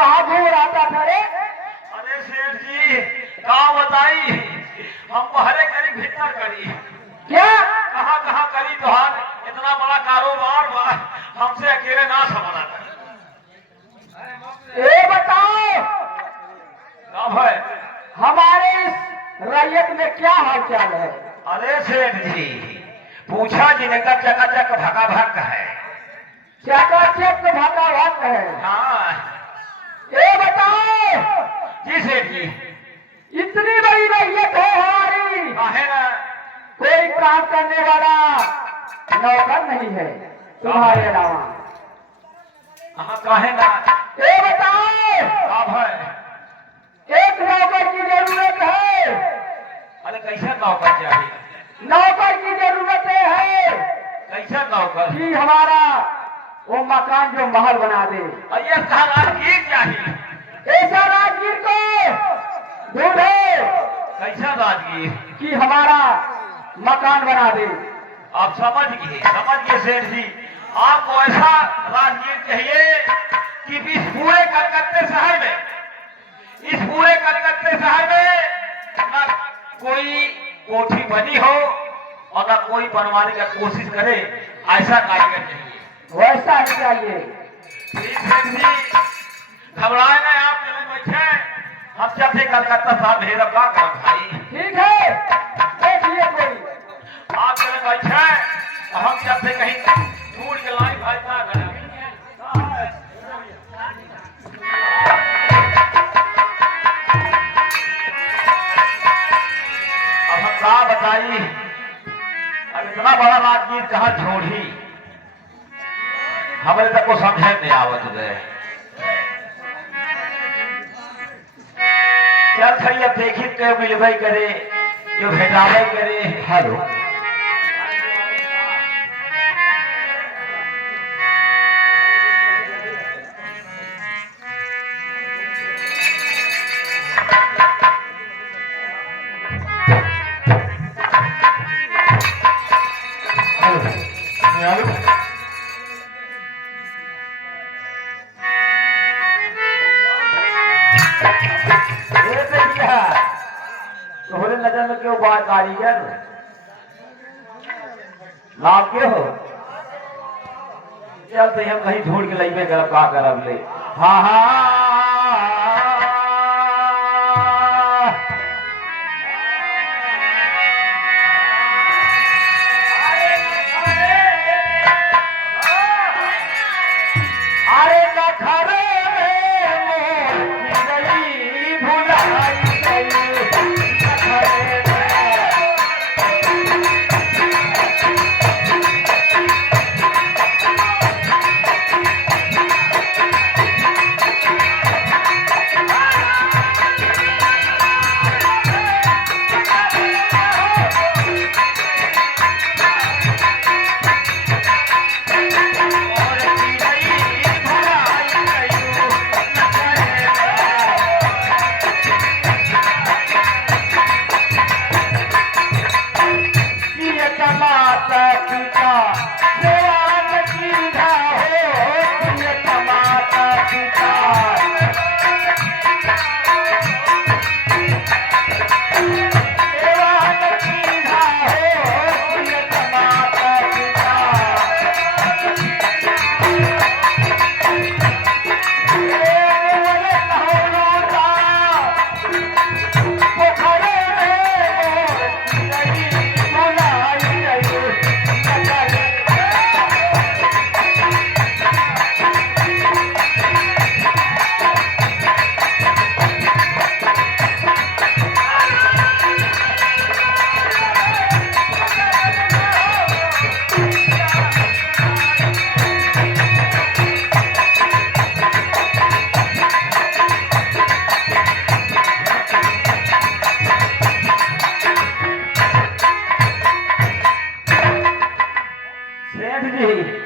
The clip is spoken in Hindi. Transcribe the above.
कहाँ घूम रहा था रे? अरे सेठ जी कहाँ बताई, हम पहले करी भीतर करी। क्या? कहाँ कहाँ करी तो हाल, इतना बड़ा कारोबार बा, हमसे अकेले ना संभाला था। ये बताओ कब है? हमारे इस रैयत में क्या हाल चाल है? अरे सेठ जी पूछा जिनका चकाचक भगाभग है। चकाचक भगाभग है। हाँ ये बताओ जी सेठ जी। इतनी बड़ी रैयत है हमारी, काहे ना? कोई काम करने वाला नौकर नहीं है तुम्हारे अलावा। हाँ काहे ना? ये बताओ कब है? एक नौकर की जरूरत है। अरे कैसे नौकर चाहिए? नौकर की जरूरत है कैसे नौकर? कि हमारा वो मकान जो महल बना दे। ये राजगीर चाहिए। ऐसा राजगीर को ढूंढो कैसा राजगीर? कि हमारा मकान बना दे। आप समझ गए सेठ जी, आपको ऐसा राजगीर चाहिए कि इस पूरे कलकत्ते शहर में ना कोई कोठी बनी हो और ना कोई बनवाने की कोशिश करे, ऐसा कारीगर चाहिए। वैसा ही चाहिए। ठीक सेठ जी, घबराए ना आप, चले बैठे, हम जब से कलकत्ता साहब भेज का कर भाई। ठीक है देखिए कोई आप चले बैठे, हम जब से कहीं ढूंढ के लाई भाई ना करें। अब हम क्या बताई, अब इतना बड़ा राजगीर कहाँ छोड़ी, हमारे तक को समझे नहीं आवत है। चल भैया देखी के मिलवे करे, जो भेजावे करे। हेलो तोहरे नजर में क्यों बात कारीगर नाम के हो? चलते हम कहीं ढूंढ के लइबे करब, का करब ले। हाँ हाँ अरे नखरे सेठ जी